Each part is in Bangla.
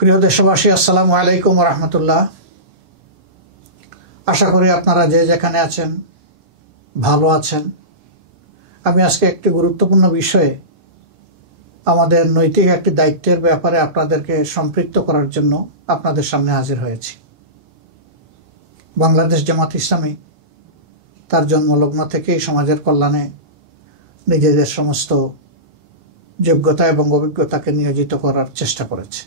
প্রিয় দেশবাসী, আসসালামু আলাইকুম ওয়া রাহমাতুল্লাহ। আশা করি আপনারা যে যেখানে আছেন ভালো আছেন। আমি আজকে একটি গুরুত্বপূর্ণ বিষয়ে আমাদের নৈতিক একটি দায়িত্বের ব্যাপারে আপনাদেরকে সম্পৃক্ত করার জন্য আপনাদের সামনে হাজির হয়েছি। বাংলাদেশ জামাত ইসলামী তার জন্মলগ্ন থেকেই সমাজের কল্যাণে নিজেদের সমস্ত যোগ্যতা এবং অভিজ্ঞতাকে নিয়োজিত করার চেষ্টা করেছে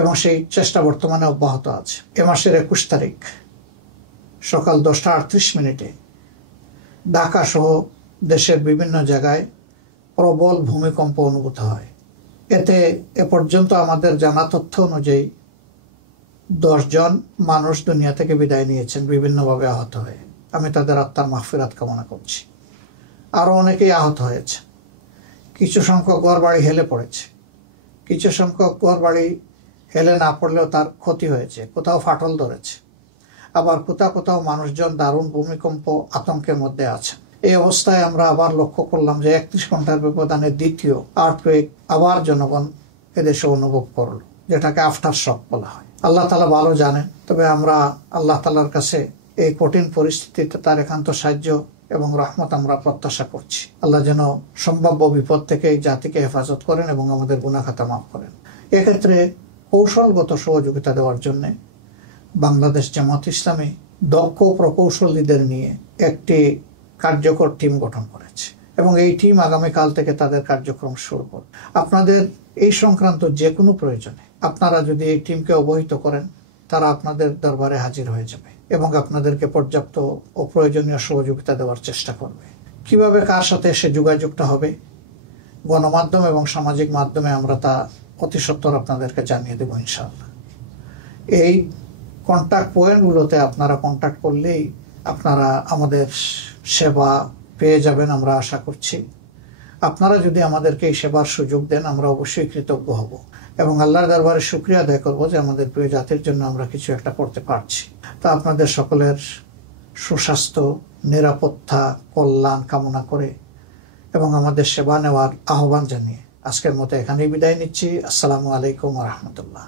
এবং সেই চেষ্টা বর্তমানে অব্যাহত আছে। এ মাসের 21 তারিখ সকাল 10টা 38 মিনিটে ঢাকা সহ দেশের বিভিন্ন জায়গায় প্রবল ভূমিকম্প অনুভূত হয়। এতে এ পর্যন্ত আমাদের জানা তথ্য অনুযায়ী 10 জন মানুষ দুনিয়া থেকে বিদায় নিয়েছেন বিভিন্নভাবে আহত হয়ে। আমি তাদের আত্মার মাগফিরাত কামনা করছি। আরও অনেকেই আহত হয়েছে। কিছু সংখ্যক ঘরবাড়ি হেলে পড়েছে, কিছু সংখ্যক ঘরবাড়ি হেলে না পড়লেও তার ক্ষতি হয়েছে, কোথাও ফাটল ধরেছে, আবার কোথাও মানুষজন দারুণ ভূমিকম্প আতঙ্কের মধ্যে আছে। এই অবস্থায় আমরা আবার লক্ষ্য করলাম যে 31 ঘন্টার ব্যবধানে দ্বিতীয় আর্থকুয়েক আবার জনগণ এদেশে অনুভব করল, যেটাকে আফটার শক বলা হয়। আল্লাহ তাআলা ভালো জানেন, তবে আমরা আল্লাহ তাআলার কাছে এই কঠিন পরিস্থিতিতে তার একান্ত সাহায্য এবং রহমত আমরা প্রত্যাশা করছি। আল্লাহ যেন সম্ভাব্য বিপদ থেকে এই জাতিকে হেফাজত করেন এবং আমাদের গুনাহ খাতা মাফ করেন। এক্ষেত্রে কৌশলগত সহযোগিতা দেওয়ার জন্য বাংলাদেশ জামাত ইসলামী দক্ষ প্রকৌশলীদের নিয়ে একটি কার্যকর টিম গঠন করেছে এবং এই টিম আগামীকাল থেকে তাদের কার্যক্রম শুরু করবে। আপনাদের এই সংক্রান্ত যে কোনো প্রয়োজনে আপনারা যদি এই টিমকে অবহিত করেন, তারা আপনাদের দরবারে হাজির হয়ে যাবে এবং আপনাদেরকে পর্যাপ্ত ও প্রয়োজনীয় সহযোগিতা দেওয়ার চেষ্টা করবে। কিভাবে কার সাথে এসে যোগাযোগটা হবে, গণমাধ্যম এবং সামাজিক মাধ্যমে আমরা তা অতি সত্বর আপনাদেরকে জানিয়ে দেব ইনশাআল্লাহ। এই কন্ট্যাক্ট পয়েন্টগুলোতে আপনারা কন্ট্যাক্ট করলেই আপনারা আমাদের সেবা পেয়ে যাবেন, আমরা আশা করছি। আপনারা যদি আমাদেরকে এই সেবার সুযোগ দেন, আমরা অবশ্যই কৃতজ্ঞ হব এবং আল্লাহর দরবারে শুকরিয়া আদায় করবো যে আমাদের প্রিয় জাতির জন্য আমরা কিছু একটা করতে পারছি। তা আপনাদের সকলের সুস্বাস্থ্য, নিরাপত্তা, কল্যাণ কামনা করে এবং আমাদের সেবা নেওয়ার আহ্বান জানিয়ে আজকের মতো এখানেই বিদায় নিচ্ছি। আসসালামু আলাইকুম ওয়া রাহমাতুল্লাহ।